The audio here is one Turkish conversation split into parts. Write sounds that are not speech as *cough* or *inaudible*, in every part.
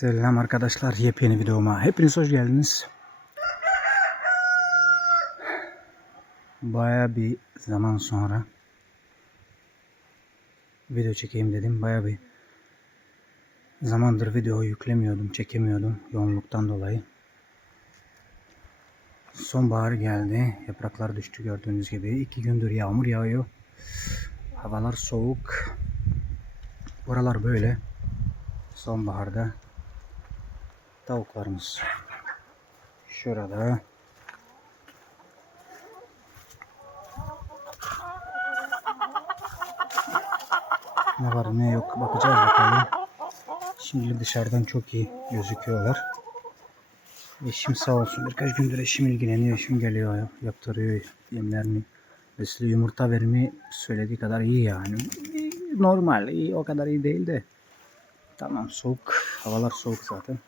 Selam arkadaşlar. Yepyeni videoma hepiniz hoş geldiniz. Baya bir zaman sonra video çekeyim dedim. Baya bir zamandır video yüklemiyordum, çekemiyordum yoğunluktan dolayı. Sonbahar geldi. Yapraklar düştü gördüğünüz gibi. iki gündür yağmur yağıyor. Havalar soğuk. Buralar böyle. Sonbaharda tavuklarımız şurada. Ne var ne yok bakacağız bakalım. Şimdi dışarıdan çok iyi gözüküyorlar. Eşim sağ olsun birkaç gündür eşim ilgileniyor. Eşim geliyor yaptırıyor yemlerini. Besli yumurta verimi söylediği kadar iyi yani. Normal iyi o kadar iyi değil de. Tamam soğuk. Havalar soğuk zaten.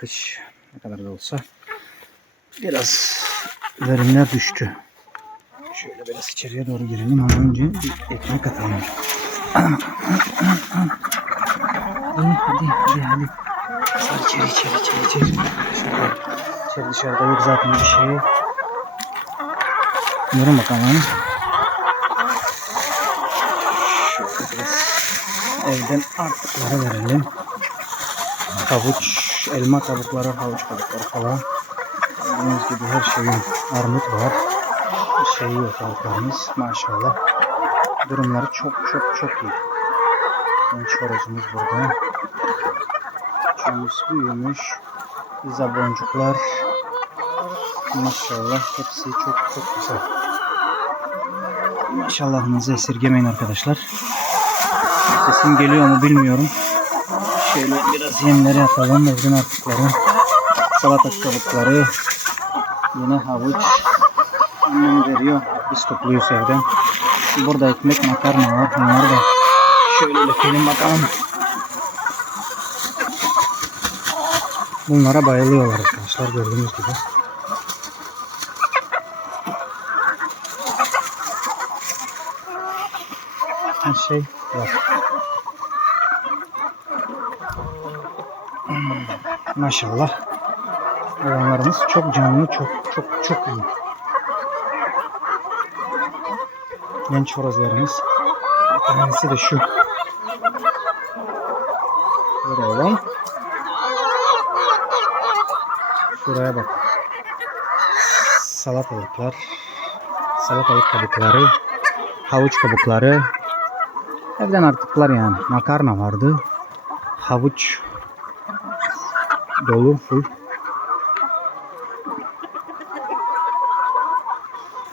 Kış ne kadar da olsa biraz verimler düştü. Şöyle biraz içeriye doğru girelim ama önce bir ekmek atalım. Hadi hadi hadi hadi. İçeri içeri içeri içeri. Şöyle. İçeri dışarıda yok zaten bir şey. Durun bakalım. Şöyle biraz evden artıkları verelim. Elma kabukları, havuç kabukları falan. Gördüğünüz gibi her şeyin armut var. Bir şey yok tavuklarımız maşallah. Durumları çok çok çok iyi. Genç horozumuz burada. Çoğumuz büyümüş. Bize boncuklar. Maşallah hepsi çok çok güzel. Maşallahınızı esirgemeyin arkadaşlar. Sesim geliyor mu bilmiyorum. Şöyle biraz yemleri atalım. Evden artıkları. Salata kabukları. Yine havuç. Annem veriyor. Biz topluyoruz evden. Burada ekmek makarna var. Bunları da şöyle dökelim bakalım. Bunlara bayılıyorlar arkadaşlar gördüğünüz gibi. Her şey var. Maşallah. Hayvanlarımız çok canlı, çok çok çok iyi. Genç horozlarımız. Bir tanesi de şu. Böyle olan. Şuraya bak. Salatalıklar. Salatalık kabukları. Havuç kabukları. Evden artıklar yani. Makarna vardı. Havuç. Dolu full.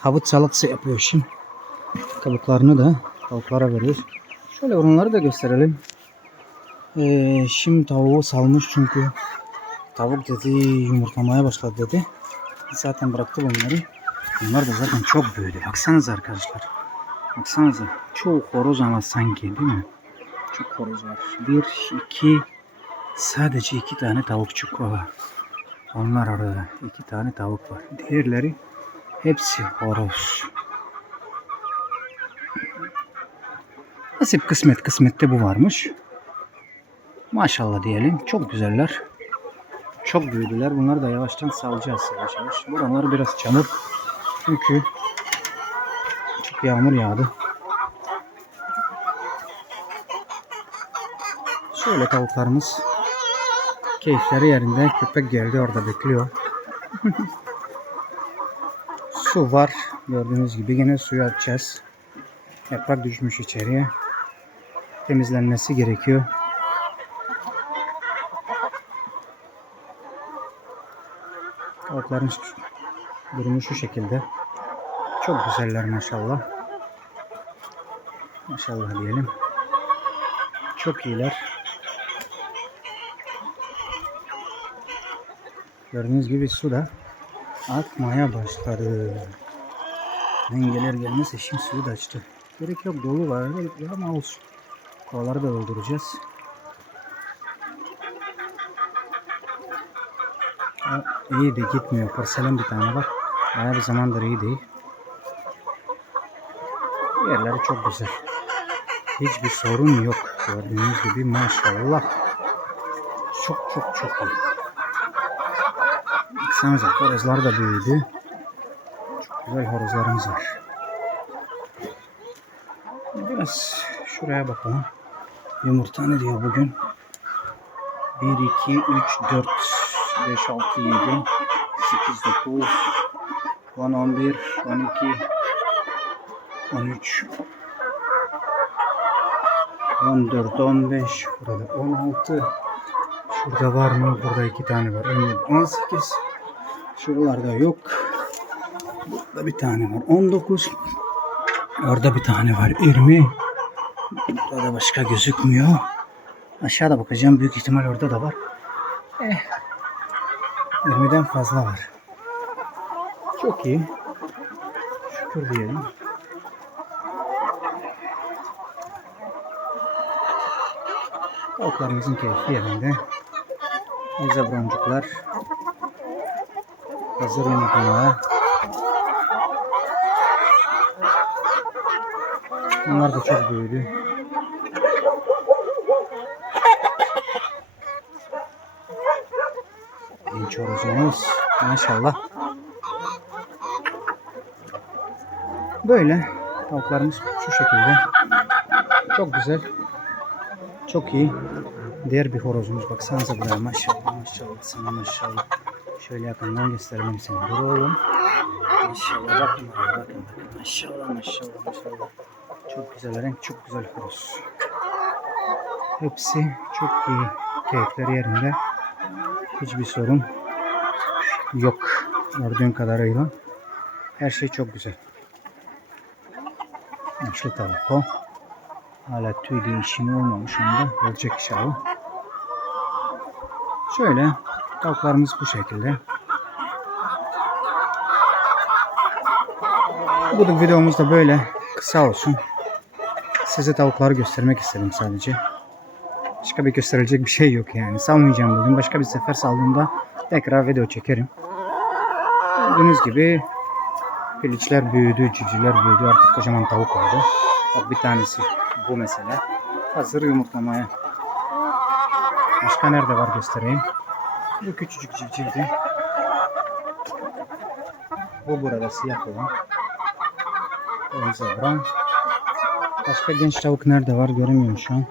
Havuç salatası yapıyor şimdi. Kabuklarını da tavuklara veriyoruz. Şöyle onları da gösterelim. Ee, şimdi tavuğu salmış çünkü tavuk dedi yumurtlamaya başladı dedi. Zaten bıraktı bunları. Bunlar da zaten çok büyüdü. Baksanıza arkadaşlar. Baksanıza. Çok horoz ama sanki değil mi? Çok horoz var. Bir, iki, sadece iki tane tavukçuk var. Onlar arada iki tane tavuk var. Diğerleri hepsi horoz. Nasip kısmet kısmette bu varmış. Maşallah diyelim. Çok güzeller. Çok büyüdüler. Bunları da yavaştan salacağız yavaş yavaş. Buralar biraz çamur. Çünkü çok yağmur yağdı. Şöyle tavuklarımız keyifleri yerinde. Köpek geldi orada bekliyor. *laughs* Su var. Gördüğünüz gibi yine suyu açacağız. Yaprak düşmüş içeriye. Temizlenmesi gerekiyor. Tavukların durumu şu şekilde. Çok güzeller maşallah. Maşallah diyelim. Çok iyiler. Gördüğünüz gibi su da akmaya başladı. Ben gelir gelmez eşim suyu da açtı. Gerek yok dolu var ama olsun. Kovaları da dolduracağız. İyi de gitmiyor. Porselen bir tane var. Bayağı bir zamandır iyi değil. Yerleri çok güzel. Hiçbir sorun yok. Gördüğünüz gibi maşallah. çok çok çok iyi. Baksanıza horozlar da büyüdü. Çok güzel horozlarımız var. Biraz şuraya bakalım. Yumurta ne diyor bugün? 1, 2, 3, 4, 5, 6, 7, 8, 9, 10, 11, 12, 13, 14, 15, burada 16. Şurada var mı? Burada iki tane var. 17, 18. Şuralarda yok. Burada bir tane var. 19. Orada bir tane var. 20. Burada başka gözükmüyor. Aşağıda bakacağım. Büyük ihtimal orada da var. Eh. 20'den fazla var. Çok iyi. Şükür diyelim. Tavuklarımızın keyfi yerinde. Bize broncuklar. Hazır yumurtalara. Bunlar da çok büyüdü. Genç horozumuz. Maşallah. Böyle. Tavuklarımız şu şekilde. Çok güzel. Çok iyi. Diğer bir horozumuz. Baksanıza buraya. Maşallah maşallah. Sana maşallah. Şöyle yakından gösterelim seni. Dur oğlum. Maşallah bakın bakın bakın. Maşallah maşallah maşallah. Çok güzel renk. Çok güzel horoz. Hepsi çok iyi. Keyifleri yerinde. Hiçbir sorun yok. Gördüğün kadarıyla. Her şey çok güzel. Yaşlı tavuk o. Hala tüy değişimi olmamış onda. Olacak inşallah. Şöyle tavuklarımız bu şekilde. Bu videomuz da böyle kısa olsun. Size tavukları göstermek istedim sadece. Başka bir gösterilecek bir şey yok yani. Salmayacağım bugün. Başka bir sefer saldığımda tekrar video çekerim. Gördüğünüz gibi piliçler büyüdü, civcivler büyüdü. Artık kocaman tavuk oldu. Bak bir tanesi bu mesela. Hazır yumurtlamaya. Başka nerede var göstereyim. Bu küçücük civcivdi. Bu burada siyah olan. O zebra. Başka genç tavuk nerede var göremiyorum şu an.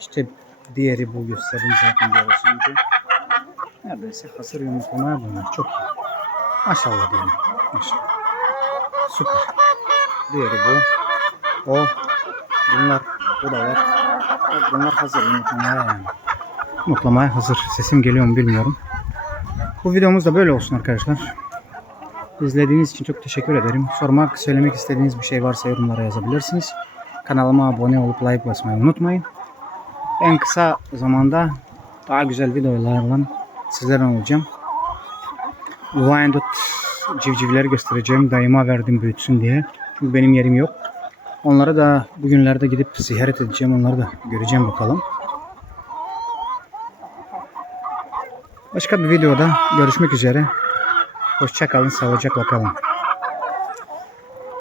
İşte diğeri bu göstereyim zaten biraz önce. Neredeyse hazır yumurtlamaya bunlar. Çok iyi. Maşallah diyelim. Maşallah. Süper. Diğeri bu. O. Bunlar. Bu da var. Bunlar hazır yumurtlamaya yani. Yumurtlamaya hazır. Sesim geliyor mu bilmiyorum. Bu videomuz da böyle olsun arkadaşlar. İzlediğiniz için çok teşekkür ederim. Sormak, söylemek istediğiniz bir şey varsa yorumlara yazabilirsiniz. Kanalıma abone olup like basmayı unutmayın. En kısa zamanda daha güzel videolarla sizlerle olacağım. Wyandotte civcivleri göstereceğim. Dayıma verdim büyütsün diye. Çünkü benim yerim yok. Onları da bugünlerde gidip ziyaret edeceğim. Onları da göreceğim bakalım. Başka bir videoda görüşmek üzere. Hoşça kalın, sağlıcakla kalın.